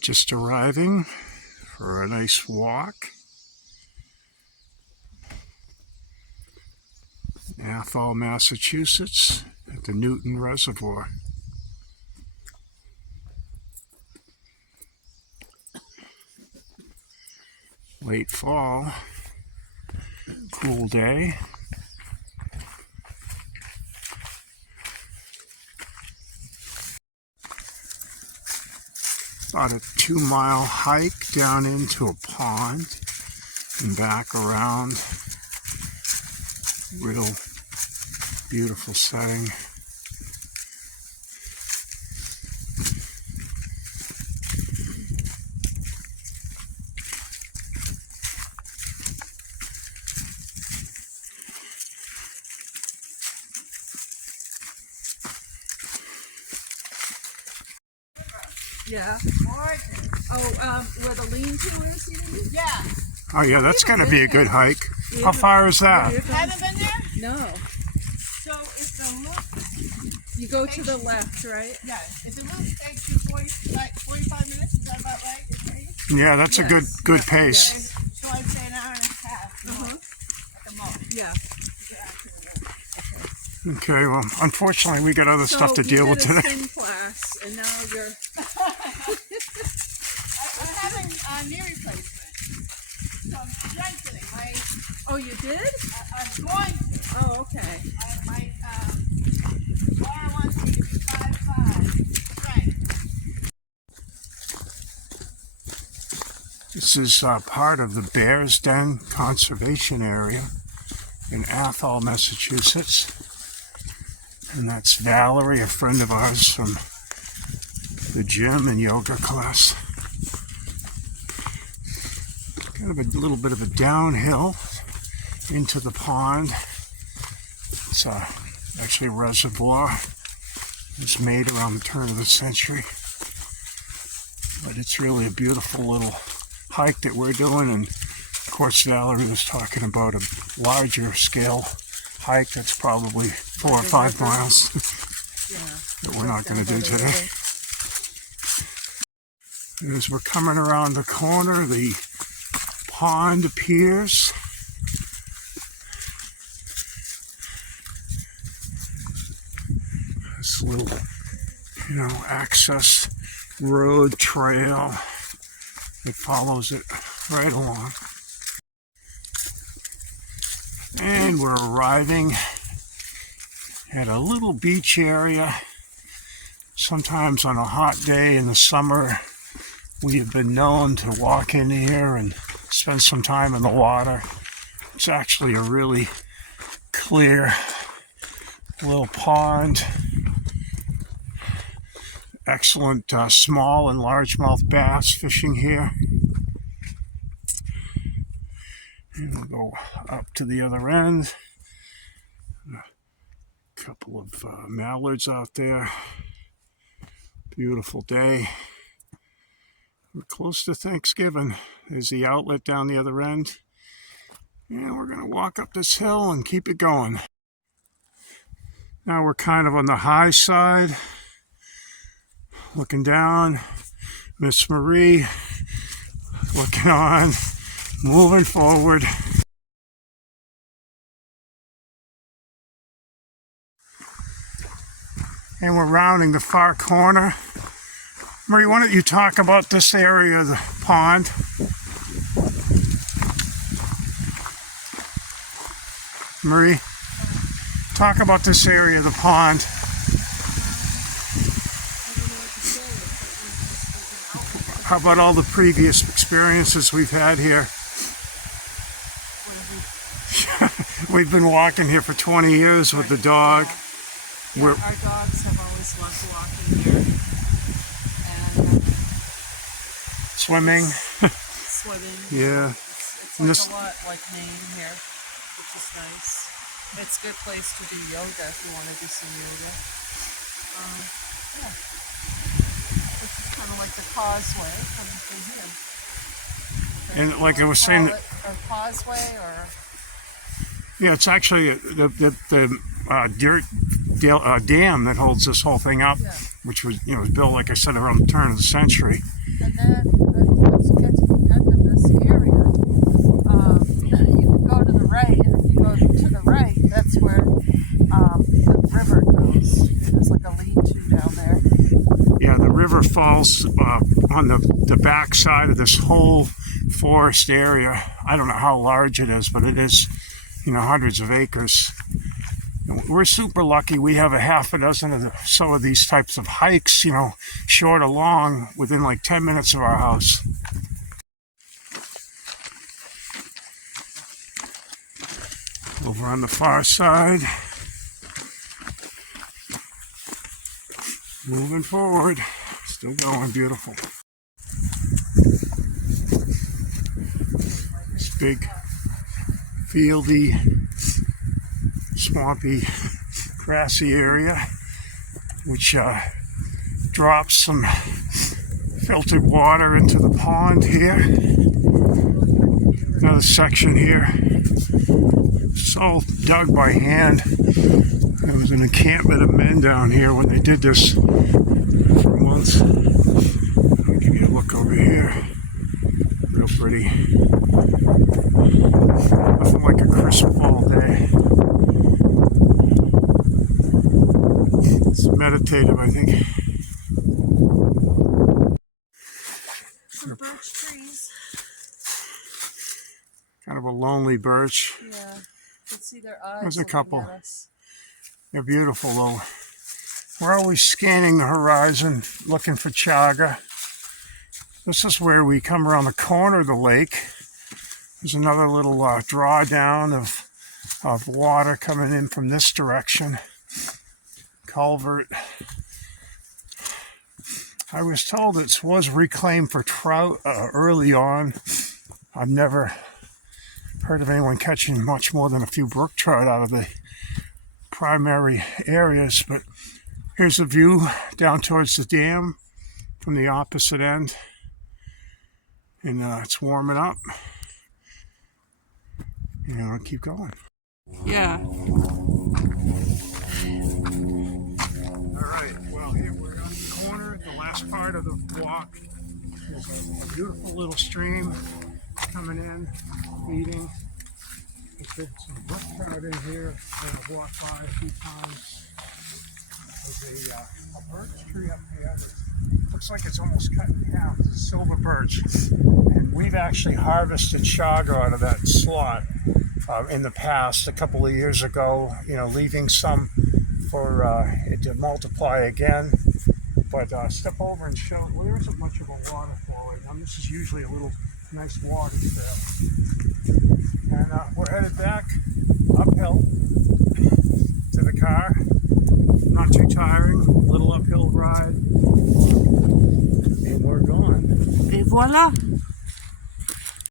Just arriving for a nice walk. Athol, Massachusetts, at the Newton Reservoir. Late fall, cool day. About a 2-mile hike down into a pond and back around. Real beautiful setting. Yeah. Oh, where the lean-to is? Yeah. Oh yeah, that's going to be a good hike. How far is that? Haven't been there? No. So if the loop, You go to the left, right? yeah, if the loop takes you 45 minutes, is that about right? Yeah, that's a good pace. Yes. So I'd say an hour and a half at the most. Yeah. Okay, well, unfortunately, we got other stuff to deal with today. Spin class, and now you're. I'm having a knee replacement. So I'm strengthening. Oh, you did? I'm going to. Oh, okay. My bar wants me to be 5'5". Strength. This is part of the Bears Den Conservation Area in Athol, Massachusetts. And that's Valerie, a friend of ours from the gym and yoga class. Kind of a little bit of a downhill into the pond. It's actually a reservoir. It was made around the turn of the century. But it's really a beautiful little hike that we're doing. And of course, Valerie was talking about a larger scale hike that's probably 4 or 5 miles that we're not going to do today. As we're coming around the corner, the pond appears. This little, access road trail that follows it right along. And we're arriving at a little beach area. Sometimes on a hot day in the summer, we have been known to walk in here and spend some time in the water. It's actually a really clear little pond. Excellent small and largemouth bass fishing here. And we'll go up to the other end. A couple of mallards out there. Beautiful day. We're close to Thanksgiving. There's the outlet down the other end. And we're going to walk up this hill and keep it going. Now we're kind of on the high side. Looking down. Miss Marie looking on. Moving forward. And we're rounding the far corner. Marie, why don't you talk about this area of the pond? Marie, talk about this area of the pond. How about all the previous experiences we've had here? We've been walking here for 20 years with the dog. Yeah, our dogs have always loved walking here. And Swimming. swimming. Yeah. It's like a lot like Maine here, which is nice. It's a good place to do yoga if you want to do some yoga. Yeah. This is kind of like the causeway from here. And like I was saying, a causeway or. Yeah, it's actually the dirt dam that holds this whole thing up, which was was built, like I said, around the turn of the century. And then once you get to the end of this area, you can go to the right, and if you go to the right, that's where the river goes. There's like a lean-to down there. Yeah, the river falls on the back side of this whole forest area. I don't know how large it is, but it is, hundreds of acres. We're super lucky. We have a half a dozen of some of these types of hikes, short or long, within like 10 minutes of our house. Over on the far side. Moving forward. Still going, beautiful. This big, fieldy, swampy, grassy area, which drops some filtered water into the pond here. Another section here. It's all dug by hand. There was an encampment of men down here when they did this for months. I'll give you a look over here. Real pretty. Nothing like a crisp fall day. It's meditative, I think. Some birch trees. Kind of a lonely birch. Yeah. You can see their eyes. There's a looking couple. at us. They're beautiful though. We're always scanning the horizon, looking for chaga. This is where we come around the corner of the lake. There's another little drawdown of water coming in from this direction. Culvert. I was told it was reclaimed for trout early on. I've never heard of anyone catching much more than a few brook trout out of the primary areas, but here's a view down towards the dam from the opposite end, and it's warming up. I'll keep going. Yeah. Alright, well here we're on the corner, the last part of the walk. There's a beautiful little stream coming in, feeding. There's some brook trout in here that I've walked by a few times. There's a birch tree up there that looks like it's almost cut in half. It's a silver birch. And we've actually harvested chaga out of that slot in the past, a couple of years ago, leaving some for it to multiply again. But step over and show, well, there isn't much of a waterfall right now. This is usually a little nice water trail. And we're headed back uphill to the car. Not too tiring, little uphill ride. And we're going. Et voilà.